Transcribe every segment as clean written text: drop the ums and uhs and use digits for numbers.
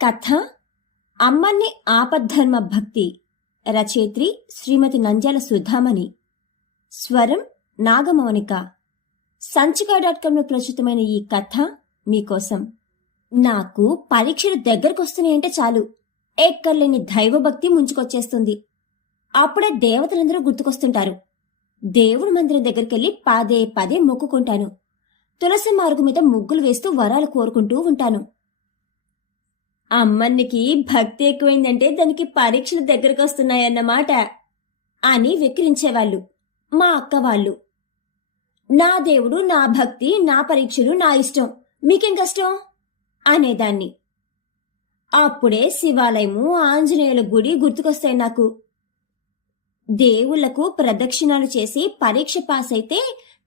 కథ అమ్మన్ని ఆపద్ధర్మ భక్తి. రచయిత్రి శ్రీమతి నంద్యాల సుధామణి. స్వరం నాగమౌనిక. సంచిక.com ప్రచురితమైన ఈ కథ మీకోసం. నాకు పరీక్షలు దగ్గరకొస్తున్నాయంటే చాలు ఎక్కర్లేని దైవభక్తి ముంచుకొచ్చేస్తుంది. అప్పుడే దేవతలందరూ గుర్తుకొస్తుంటారు. దేవుడి మందిరం దగ్గరికెళ్ళి పదే పదే మొక్కుకుంటాను. తులసి మార్గు మీద ముగ్గులు వేస్తూ వరాలు కోరుకుంటూ ఉంటాను. అమ్మన్నికి భక్తి ఎక్కువైందంటే దానికి పరీక్షలు దగ్గరకు వస్తున్నాయన్నమాట అని వెక్కిరించేవాళ్ళు మా అక్క వాళ్ళు. నా దేవుడు, నా భక్తి, నా పరీక్షలు, నా ఇష్టం, మీకేం కష్టం అనేదాన్ని. అప్పుడే శివాలయము, ఆంజనేయుల గుడి గుర్తుకొస్తాయి నాకు. దేవుళ్లకు ప్రదక్షిణాలు చేసి పరీక్ష పాస్ అయితే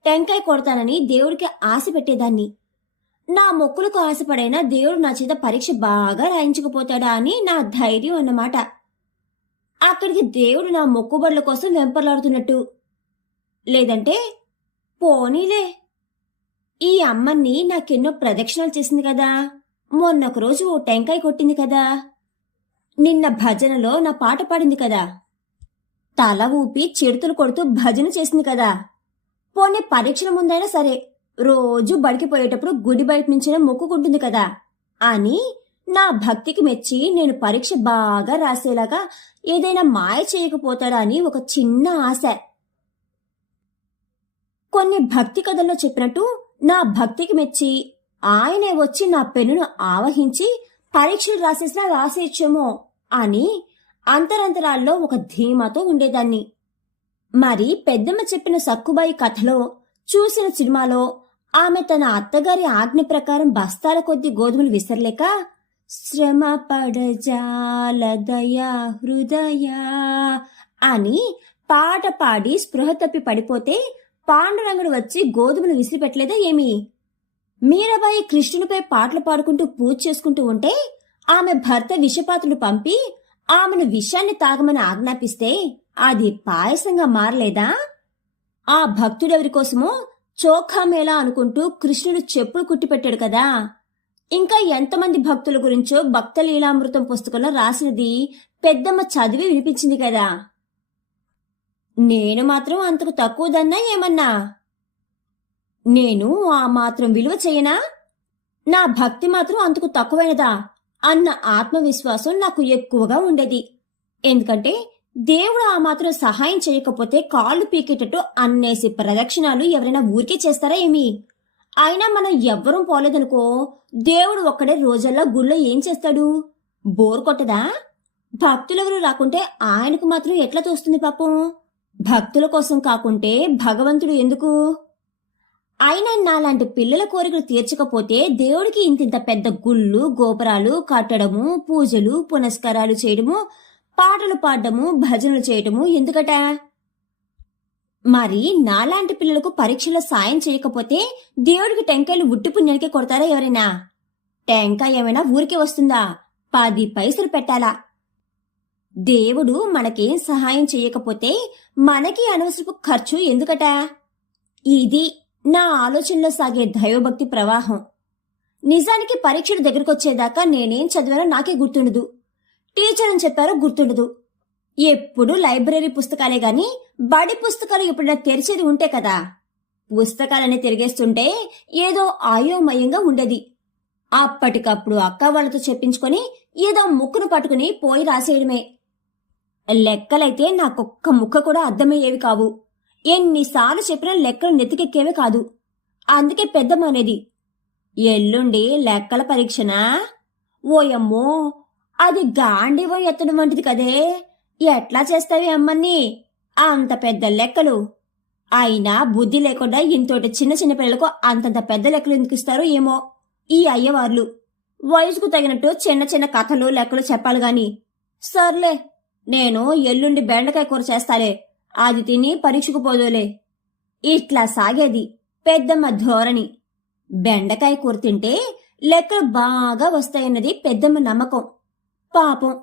టెంకాయ కొడతానని దేవుడికి ఆశ పెట్టేదాన్ని. నా మొక్కులకు ఆశపడైనా దేవుడు నా చేత పరీక్ష బాగా రాయించకపోతాడా అని నా ధైర్యం అన్నమాట. అక్కడికి దేవుడు నా మొక్కుబడుల కోసం వెంపర్లాడుతున్నట్టు. లేదంటే పోనీలే, ఈ అమ్మని నాకెన్నో ప్రదక్షిణాలు చేసింది కదా, మొన్నొక రోజు ఓ టెంకాయ కొట్టింది కదా, నిన్న భజనలో నా పాట పాడింది కదా, తల ఊపి చిరుతులు కొడుతూ భజన చేసింది కదా, పోనీ పరీక్షల ముందైనా సరే రోజు బడికి పోయేటప్పుడు గుడి బయట నుంచే మొక్కుకుంటుంది కదా అని నా భక్తికి మెచ్చి నేను పరీక్ష బాగా రాసేలాగా ఏదైనా మాయ చేయకపోతాడా అని ఒక చిన్న ఆశ. కొన్ని భక్తి కథల్లో చెప్పినట్టు నా భక్తికి మెచ్చి ఆయనే వచ్చి నా పెన్నును ఆవహించి పరీక్షలు రాసేసినా రాసేయచ్చేమో అని అంతరంతరాల్లో ఒక ధీమాతో ఉండేదాన్ని. మరి పెద్దమ్మ చెప్పిన సక్కుబాయి కథలో, చూసిన సినిమాలో ఆమె తన అత్తగారి ఆజ్ఞ ప్రకారం బస్తాల కొద్ది గోధుమలు విసరలేక శ్రమ పడజాలదయా హృదయ అని పాట పాడి స్పృహ తప్పి పడిపోతే పాండురంగుడు వచ్చి గోధుమలు విసిరిపెట్టలేదా ఏమి? మీరాబాయి కృష్ణునిపై పాటలు పాడుకుంటూ పూజ చేసుకుంటూ ఉంటే ఆమె భర్త విషపాత్రుడు పంపి ఆమెను విషాన్ని తాగమని ఆజ్ఞాపిస్తే అది పాయసంగా మారలేదా? ఆ భక్తుడెవరి కోసమో చోఖా మేళా అనుకుంటూ కృష్ణుడు చెప్పులు కుట్టిపెట్టాడు కదా. ఇంకా ఎంతమంది భక్తుల గురించో భక్త లీలామృతం పుస్తకంలో రాసినది పెద్దమ్మ చదివి వినిపించింది కదా. నేను మాత్రం అంతకు తక్కువదన్నా ఏమన్నా? నేను ఆ మాత్రం విలువ చేయనా? నా భక్తి మాత్రం అంతకు తక్కువైనదా అన్న ఆత్మవిశ్వాసం నాకు ఎక్కువగా ఉండేది. ఎందుకంటే దేవుడు ఆ మాత్రం సహాయం చేయకపోతే కాళ్ళు పీకేటట్టు అన్నేసి ప్రదక్షిణాలు ఎవరైనా ఊరికే చేస్తారా ఏమి? అయినా మనం ఎవ్వరూ పోలేదనుకో, దేవుడు ఒక్కడే రోజల్లా గుళ్ళో ఏం చేస్తాడు? బోర్ కొట్టదా? భక్తులెవరూ రాకుంటే ఆయనకు మాత్రం ఎట్లా తోస్తుంది పాపం? భక్తుల కోసం కాకుంటే భగవంతుడు ఎందుకు? అయినా నాలాంటి పిల్లల కోరికలు తీర్చకపోతే దేవుడికి ఇంతింత పెద్ద గుళ్ళు, గోపురాలు కట్టడము, పూజలు, పునస్కారాలు చేయడము, పాటలు పాడటము, భజనలు చేయటము ఎందుకట? మరి నాలాంటి పిల్లలకు పరీక్షలో సాయం చేయకపోతే దేవుడికి టెంకాయలు ఉట్టి పుణ్యానికే కొడతారా ఎవరైనా? టెంకాయ ఏమైనా ఊరికే వస్తుందా? 10 పైసలు పెట్టాలా? దేవుడు మనకేం సహాయం చేయకపోతే మనకి అనవసరపు ఖర్చు ఎందుకట? ఇది నా ఆలోచనలో సాగే దైవభక్తి ప్రవాహం. నిజానికి పరీక్షలు దగ్గరకొచ్చేదాకా నేనేం చదివానో నాకే గుర్తుండదు. టీచర్ అని చెప్పారో గుర్తుండదు. ఎప్పుడు లైబ్రరీ పుస్తకాలే గాని బడి పుస్తకాలు ఎప్పుడైనా తెరిచేది ఉంటే కదా. పుస్తకాలనే తిరిగేస్తుంటే ఏదో ఆయోమయంగా ఉండేది. అప్పటికప్పుడు అక్క వాళ్లతో చెప్పించుకొని ఏదో ముక్కును పట్టుకుని పోయి రాసేయడమే. లెక్కలైతే నాకొక్క ముక్క కూడా అర్థమయ్యేవి కావు. ఎన్నిసార్లు చెప్పినా లెక్కలు నెత్తికెక్కేవే కాదు. అందుకే పెద్దమ్మ అనేది, ఎల్లుండి లెక్కల పరీక్షనా? ఓయమ్మో, అది గాండివో ఎత్తడం వంటిది కదే, ఎట్లా చేస్తావి అమ్మని అంత పెద్ద లెక్కలు? అయినా బుద్ధి లేకుండా ఇంతోటి చిన్న చిన్న పిల్లలకు అంతంత పెద్ద లెక్కలు ఎందుకు ఇస్తారో ఏమో ఈ అయ్యవార్లు. వయసుకు తగినట్టు చిన్న చిన్న కథలు, లెక్కలు చెప్పాలి గాని. సర్లే, నేను ఎల్లుండి బెండకాయ కూర చేస్తాలే, అది తిని పరీక్షకు పోదోలే. ఇట్లా సాగేది పెద్దమ్మ ధోరణి. బెండకాయ కూర తింటే లెక్కలు బాగా వస్తాయన్నది పెద్దమ్మ నమ్మకం. పాపం,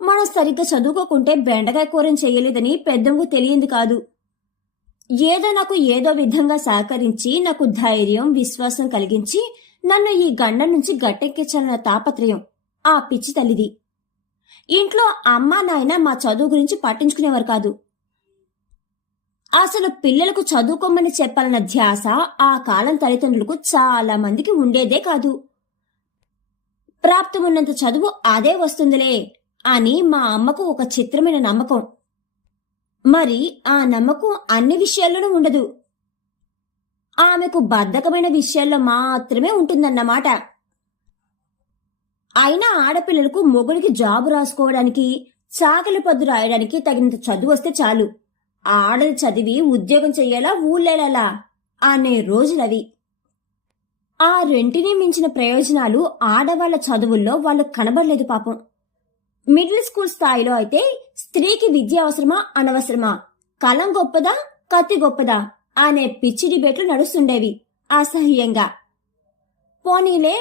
మనం సరిగ్గా చదువుకోకుంటే బెండకాయ కూరని చెయ్యలేదని పెద్దమ్మకు తెలియంది కాదు. నాకు ఏదో విధంగా సహకరించి నాకు ధైర్యం, విశ్వాసం కలిగించి నన్ను ఈ గండం నుంచి గట్టెక్కించాలన్న తాపత్రయం ఆ పిచ్చి తల్లిది. ఇంట్లో అమ్మా నాయన మా చదువు గురించి పట్టించుకునేవారు కాదు. అసలు పిల్లలకు చదువుకోమని చెప్పాలన్న ధ్యాస ఆ కాలం తల్లిదండ్రులకు చాలా మందికి ఉండేదే కాదు. ప్రాప్తమున్నంత చదువు అదే వస్తుందిలే అని మా అమ్మకు ఒక చిత్రమైన నమ్మకం. మరి ఆ నమ్మకం అన్ని విషయాల్లోనూ ఉండదు. ఆమెకు బద్ధకమైన విషయాల్లో మాత్రమే ఉంటుందన్నమాట. అయినా ఆడపిల్లలకు మొగుడికి జాబు రాసుకోవడానికి, చాకలి పద్దు రాయడానికి తగినంత చదువు వస్తే చాలు, ఆడలు చదివి ఉద్యోగం చెయ్యాలా ఊళ్ళేలా అనే రోజులవి. ఆ రెంటినీ మించిన ప్రయోజనాలు ఆడవాళ్ల చదువుల్లో వాళ్ళు కనబడలేదు పాపం. మిడిల్ స్కూల్ స్థాయిలో అయితే స్త్రీకి విద్య అవసరమా అనవసరమా, కలం గొప్పదా కత్తి గొప్పదా అనే పిచ్చి డిబేట్లు నడుస్తుండేవి అసహ్యంగా. పోనీలే,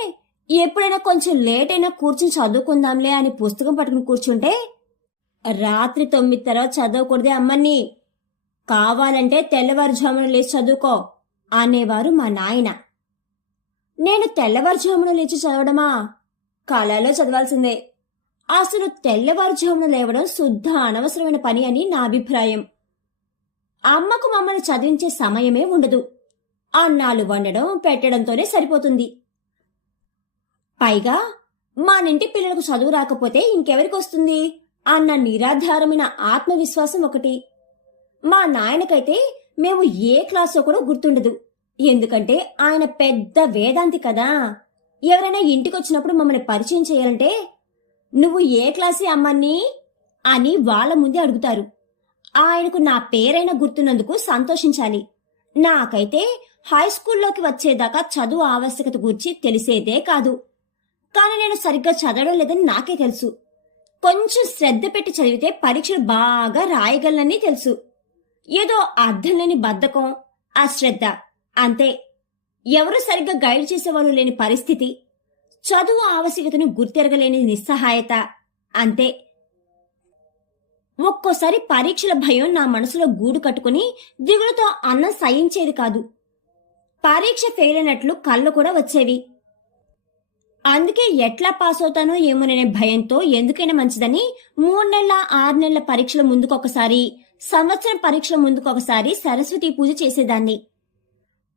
ఎప్పుడైనా కొంచెం లేట్ అయినా కూర్చుని చదువుకుందాంలే అని పుస్తకం పట్టుకుని కూర్చుంటే, రాత్రి 9 తర్వాత చదవకూడదే అమ్మని, కావాలంటే తెల్లవారుజామున లేచి చదువుకో అనేవారు మా నాయన. నేను తెల్లవారుజామున లేచి చదవడమా? కళలో చదవాల్సిందే. అసలు తెల్లవారుజామున లేవడం శుద్ధ అనవసరమైన పని అని నా అభిప్రాయం. అమ్మకు మమ్మల్ని చదివించే సమయమే ఉండదు. అన్నాలు వండడం పెట్టడంతోనే సరిపోతుంది. పైగా మానింటి పిల్లలకు చదువు రాకపోతే ఇంకెవరికి వస్తుంది అన్న నిరాధారమైన ఆత్మవిశ్వాసం ఒకటి. మా నాయనకైతే మేము ఏ క్లాసో కూడా గుర్తుండదు. ఎందుకంటే ఆయన పెద్ద వేదాంతి కదా. ఎవరైనా ఇంటికొచ్చినప్పుడు మమ్మల్ని పరిచయం చేయాలంటే, నువ్వు ఏ క్లాసే అమ్మని అని వాళ్ళ ముందే అడుగుతారు. ఆయనకు నా పేరైనా గుర్తున్నందుకు సంతోషించాలి. నాకైతే హై స్కూల్లోకి వచ్చేదాకా చదువు ఆవశ్యకత గురించి తెలిసేదే కాదు. కానీ నేను సరిగ్గా చదవడం లేదని నాకే తెలుసు. కొంచెం శ్రద్ధ పెట్టి చదివితే పరీక్షలు బాగా రాయగలనని తెలుసు. ఏదో అర్థం లేని బద్ధకం, అశ్రద్ధ అంతే. ఎవరు సరిగ్గా గైడ్ చేసేవాళ్ళు లేని పరిస్థితి, చదువు ఆవశ్యకతను గుర్తెరగలేని నిస్సహాయత అంతే. ఒక్కోసారి పరీక్షల భయం నా మనసులో గూడు కట్టుకుని దిగులుతో అన్నం సహించేది కాదు. పరీక్ష ఫెయిల్ అయినట్లు కళ్ళు కూడా వచ్చేవి. అందుకే ఎట్లా పాస్ అవుతానో ఏమోననే భయంతో ఎందుకైనా మంచిదని 3 నెలల 6 నెలల పరీక్షల ముందుకొకసారి, సంవత్సరం పరీక్షల ముందుకొకసారి సరస్వతి పూజ చేసేదాన్ని.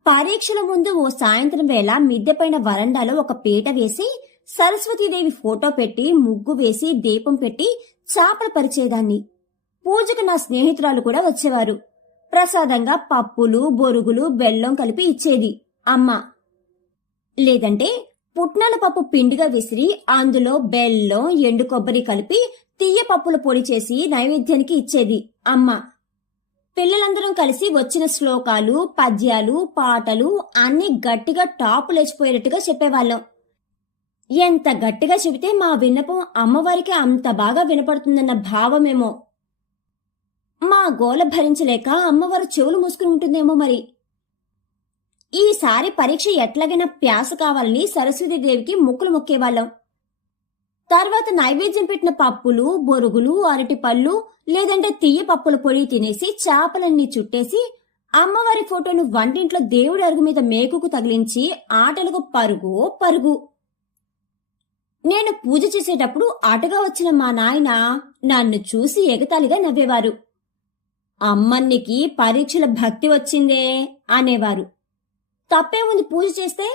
పరీక్షల ముందు ఓ సాయంత్రం వేళ మిద్దెపైన వరండాలో ఒక పీట వేసి సరస్వతీదేవి ఫోటో పెట్టి, ముగ్గు వేసి, దీపం పెట్టి చాపల పరిచేదాన్ని. పూజకు నా స్నేహితురాలు కూడా వచ్చేవారు. ప్రసాదంగా పప్పులు, బొరుగులు, బెల్లం కలిపి ఇచ్చేది అమ్మ. లేదంటే పుట్నాల పప్పు పిండిగా విసిరి అందులో బెల్లం, ఎండు కొబ్బరి కలిపి తీయ పప్పుల పొడి చేసి నైవేద్యానికి ఇచ్చేది అమ్మ. పిల్లలందరం కలిసి వచ్చిన శ్లోకాలు, పద్యాలు, పాటలు అన్నీ గట్టిగా టాపు లేచిపోయేటట్టుగా చెప్పేవాళ్ళం. ఎంత గట్టిగా చెబితే మా విన్నపం అమ్మవారికి అంత బాగా వినపడుతుందన్న భావమేమో. మా గోల భరించలేక అమ్మవారు చెవులు మూసుకుని ఉంటుందేమో మరి. ఈసారి పరీక్ష ఎట్లాగైనా ప్యాస కావాలని సరస్వతీదేవికి ముక్కులు మొక్కేవాళ్ళం. తర్వాత నైవేద్యం పెట్టిన పప్పులు, బొరుగులు, అరటిపళ్ళు లేదంటే తీయ పప్పుల పొడి తినేసి చేపలన్నీ చుట్టేసి అమ్మవారి ఫోటోను వంటింట్లో దేవుడి అరుగు మీద మేకుకు తగిలించి ఆటలకు పరుగు పరుగు. నేను పూజ చేసేటప్పుడు అటుగా వచ్చిన మా నాయన నన్ను చూసి ఎగతాళిగా నవ్వేవారు. అమ్మన్నికి పరీక్షల భక్తి వచ్చిందే అనేవారు. తప్పే ఉంది పూజ చేస్తే?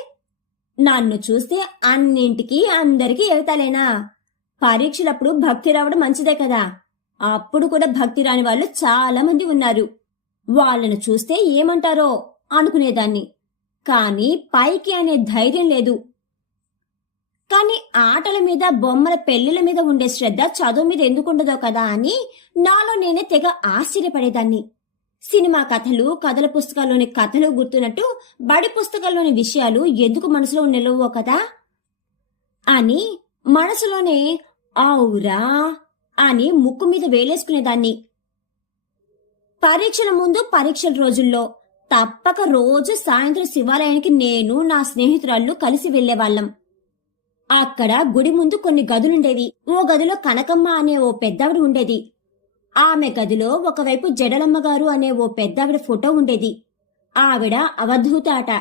నన్ను చూస్తే అన్నింటికీ అందరికీ ఎగతాలేనా? పరీక్షలప్పుడు భక్తి రావడం మంచిదే కదా. అప్పుడు కూడా భక్తి రాని వాళ్ళు చాలా మంది ఉన్నారు. వాళ్ళను చూస్తే ఏమంటారో అనుకునేదాన్ని. కానీ పైకి అనే ధైర్యం లేదు. కానీ ఆటల మీద, బొమ్మల పెళ్లిల మీద ఉండే శ్రద్ధ చదువు మీద ఎందుకుండదో కదా అని నాలో నేనే తెగ ఆశ్చర్యపడేదాన్ని. సినిమా కథలు, కథల పుస్తకాల్లోని కథలు గుర్తున్నట్టు బడి పుస్తకాల్లోని విషయాలు ఎందుకు మనసులో నిలవో కదా అని మనసులోనే ఆవురా అని ముక్కు మీద వేలేసుకునేదాన్ని. పరీక్షల ముందు, పరీక్షల రోజుల్లో తప్పక రోజు సాయంత్రం శివాలయానికి నేను, నా స్నేహితురాళ్ళు కలిసి వెళ్లేవాళ్లం. అక్కడ గుడి ముందు కొన్ని గదులుండేవి. ఓ గదిలో కనకమ్మ అనే ఓ పెద్దావిడ ఉండేది. ఆమె గదిలో ఒకవైపు జడలమ్మగారు అనే ఓ పెద్దావిడ ఫోటో ఉండేది. ఆవిడ అవధూత అట.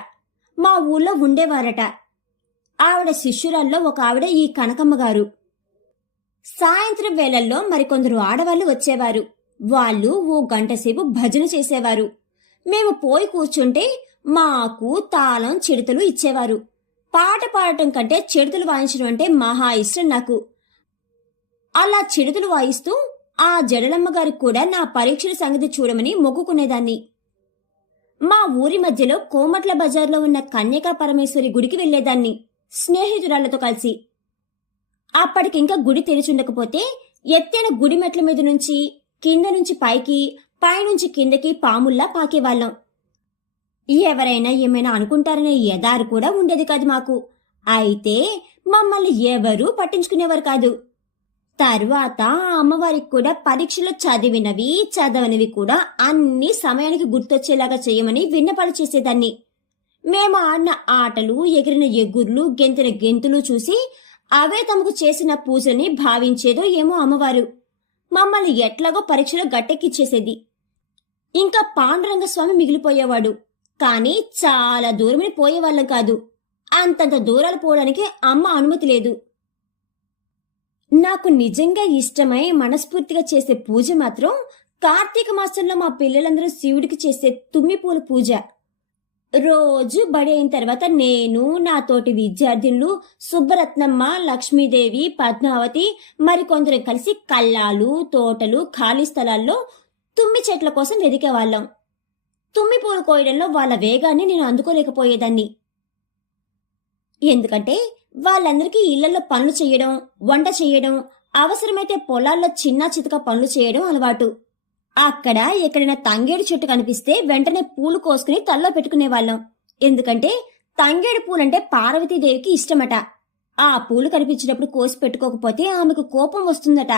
మా ఊళ్ళో ఉండేవారట. ఆవిడ శిష్యురాల్లో ఒక ఆవిడ ఈ కనకమ్మ గారు. సాయంత్రం వేళల్లో మరికొందరు ఆడవాళ్లు వచ్చేవారు. వాళ్ళు ఓ గంట సేపు భజన చేసేవారు. మేము పోయి కూర్చుంటే మాకు తాళం చిడతలు ఇచ్చేవారు. పాట పాడటం కంటే చిడతలు వాయించడం అంటే మహా ఇష్టం నాకు. అలా చిడతలు వాయిస్తూ ఆ జడలమ్మ గారికి కూడా నా పరీక్షల సంగతి చూడమని మొక్కుకునేదాన్ని. మా ఊరి మధ్యలో కోమట్ల బజార్లో ఉన్న కన్యకా పరమేశ్వరి గుడికి వెళ్లేదాన్ని స్నేహితురాళ్లతో కలిసి. అప్పటికింకా గుడి తెరిచుండకపోతే ఎత్తైన గుడి మెట్ల మీద నుంచి కింద నుంచి పైకి, పైనుంచి కిందకి పాముల్లా పాకేవాళ్ళం. ఎవరైనా ఏమైనా అనుకుంటారనే ఎదారు కూడా ఉండేది కాదు మాకు. అయితే మమ్మల్ని ఎవరూ పట్టించుకునేవారు కాదు. తరువాత అమ్మవారికి కూడా పరీక్షలో చదివినవి చదవనివి కూడా అన్ని సమయానికి గుర్తొచ్చేలాగా చేయమని విన్నపాలు చేసేదాన్ని. మేము ఆడిన ఆటలు, ఎగిరిన ఎగుర్లు, గెంతిన గెంతులు చూసి అవే తమకు చేసిన పూజని భావించేదో ఏమో అమ్మవారు. మమ్మల్ని ఎట్లాగో పరీక్షలో గట్టెక్కిచ్చేసేది. ఇంకా పాండురంగస్వామి మిగిలిపోయేవాడు. కానీ చాలా దూరమని పోయేవాళ్ళం కాదు. అంతంత దూరాలు పోవడానికి అమ్మ అనుమతి లేదు. నాకు నిజంగా ఇష్టమై మనస్ఫూర్తిగా చేసే పూజ మాత్రం కార్తీక మాసంలో మా పిల్లలందరూ శివుడికి చేసే తుమ్మిపూల పూజ. రోజు బడి అయిన తర్వాత నేను, నా తోటి విద్యార్థినులు, సుబ్బరత్నమ్మ, లక్ష్మీదేవి, పద్మావతి మరికొందరు కలిసి కళ్ళాలు, తోటలు, ఖాళీ స్థలాల్లో తుమ్మి చెట్ల కోసం వెదికేవాళ్ళం. తుమ్మి పూలు కోయడంలో వాళ్ళ వేగాన్ని నేను అందుకోలేకపోయేదాన్ని. ఎందుకంటే వాళ్ళందరికీ ఇళ్లలో పనులు చేయడం, వంట చేయడం, అవసరమైతే పొలాల్లో చిన్న చితక పనులు చేయడం అలవాటు. అక్కడ ఎక్కడైనా తంగేడు చెట్టు కనిపిస్తే వెంటనే పూలు కోసుకుని తల్లో పెట్టుకునేవాళ్ళం. ఎందుకంటే తంగేడు పూలంటే పార్వతీదేవికి ఇష్టమట. ఆ పూలు కనిపించినప్పుడు కోసి పెట్టుకోకపోతే ఆమెకు కోపం వస్తుందట.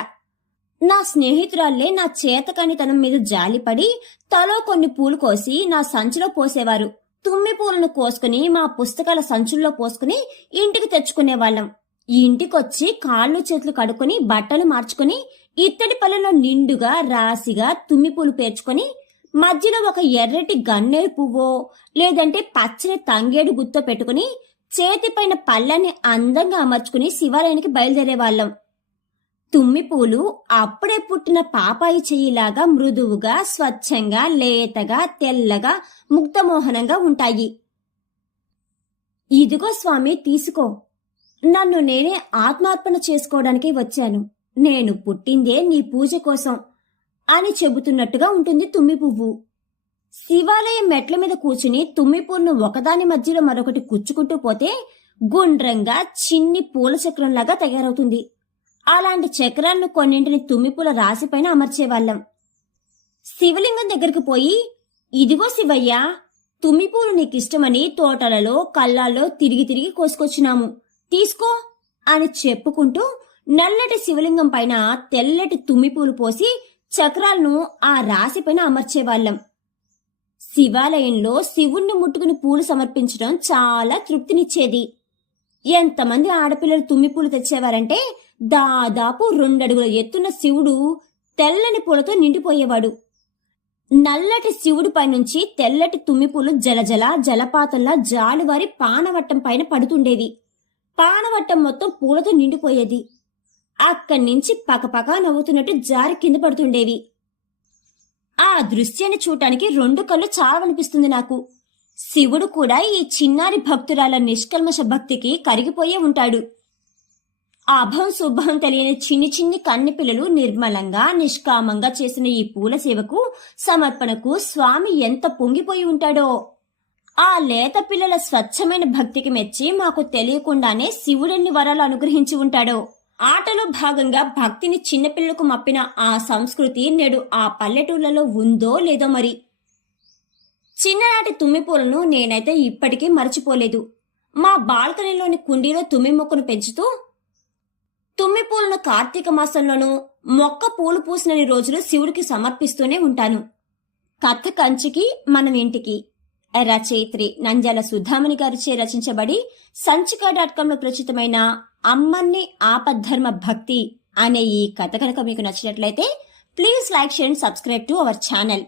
నా స్నేహితురాళ్లే నా చేతకానితనం మీద జాలిపడి తలో కొన్ని పూలు కోసి నా సంచిలో పోసేవారు. తుమ్మి పూలను కోసుకుని మా పుస్తకాల సంచుల్లో పోసుకుని ఇంటికి తెచ్చుకునేవాళ్ళం. ఇంటికొచ్చి కాళ్ళు చేతులు కడుక్కొని బట్టలు మార్చుకుని ఇత్తడి పళ్ళలో నిండుగా రాశిగా తుమ్మిపూలు పేర్చుకొని మధ్యలో ఒక ఎర్రటి గన్నేరు పువ్వో లేదంటే పచ్చని తంగేడు గుత్తో పెట్టుకుని చేతిపైన పళ్ళని అందంగా అమర్చుకుని శివాలయానికి బయలుదేరేవాళ్ళం. తుమ్మిపూలు అప్పుడే పుట్టిన పాపాయి చెయ్యిలాగా మృదువుగా, స్వచ్ఛంగా, లేతగా, తెల్లగా, ముగ్ధమోహనంగా ఉంటాయి. ఇదిగో స్వామి, తీసుకో. నన్ను నేనే ఆత్మార్పణ చేసుకోవడానికి వచ్చాను. నేను పుట్టిందే నీ పూజ కోసం అని చెబుతున్నట్టుగా ఉంటుంది తుమ్మి పువ్వు. శివాలయం మెట్ల మీద కూర్చుని తుమ్మి పువ్వును ఒకదాని మధ్యలో మరొకటి కుచ్చుకుంటూ పోతే గుండ్రంగా చిన్ని పూల చక్రంలాగా తయారవుతుంది. అలాంటి చక్రాలను కొన్నింటిని తుమ్మిపూల రాశిపైన అమర్చేవాళ్ళం. శివలింగం దగ్గరికి పోయి, ఇదిగో శివయ్య, తుమ్మిపూలు నీకిష్టమని తోటలలో కళ్ళాల్లో తిరిగి తిరిగి కోసుకొచ్చినాము, తీసుకో అని చెప్పుకుంటూ నల్లటి శివలింగం పైన తెల్లటి తుమ్మిపూలు పోసి చక్రాలను ఆ రాశిపైన అమర్చేవాళ్ళం. శివాలయంలో శివుణ్ణి ముట్టుకుని పూలు సమర్పించడం చాలా తృప్తినిచ్చేది. ఎంతమంది ఆడపిల్లలు తుమ్మిపూలు తెచ్చేవారంటే దాదాపు 2 అడుగుల ఎత్తున్న శివుడు తెల్లని పూలతో నిండిపోయేవాడు. నల్లటి శివుడి పైనుంచి తెల్లటి తుమ్మిపూలు జలజల జలపాతంలా జాలువారి పానవట్టం పైన పడుతుండేవి. పానవట్టం మొత్తం పూలతో నిండిపోయేది. అక్కడి నుంచి పకపకా నవ్వుతున్నట్టు జారి కింద పడుతుండేవి. ఆ దృశ్యాన్ని చూడటానికి 2 కళ్ళు చాలవనిపిస్తుంది నాకు. శివుడు కూడా ఈ చిన్నారి భక్తురాల నిష్కల్మష భక్తికి కరిగిపోయే ఉంటాడు. అభం శుభం తెలియని చిన్ని చిన్ని కన్ని పిల్లలు నిర్మలంగా నిష్కామంగా చేసిన ఈ పూల సేవకు సమర్పణకు స్వామి ఎంత పొంగిపోయి ఉంటాడో. ఆ లేత పిల్లల స్వచ్ఛమైన భక్తికి మెచ్చి మాకు తెలియకుండానే శివుడెన్ని వరాలు అనుగ్రహించి ఉంటాడో. ఆటలో భాగంగా భక్తిని చిన్నపిల్లలకు మప్పిన ఆ సంస్కృతి నేడు ఆ పల్లెటూళ్లలో ఉందో లేదో మరి. చిన్ననాటి తుమ్మిపూలను నేనైతే ఇప్పటికీ మరచిపోలేదు. మా బాల్కనీలోని కుండీలో తుమ్మి మొక్కను పెంచుతూ తుమ్మిపూలను కార్తీక మాసంలోనూ మొక్క పూలు పూసినని రోజులు శివుడికి సమర్పిస్తూనే ఉంటాను. కథ కంచికి మనం ఇంటికి. రచయిత్రి నంద్యాల సుధామణి గారిచే రచించబడి సంచిక.com ప్రచురితమైన అమ్మన్ని ఆపద్ధర్మ భక్తి అనే ఈ కథ కనుక మీకు నచ్చినట్లయితే please like, share and subscribe to our channel.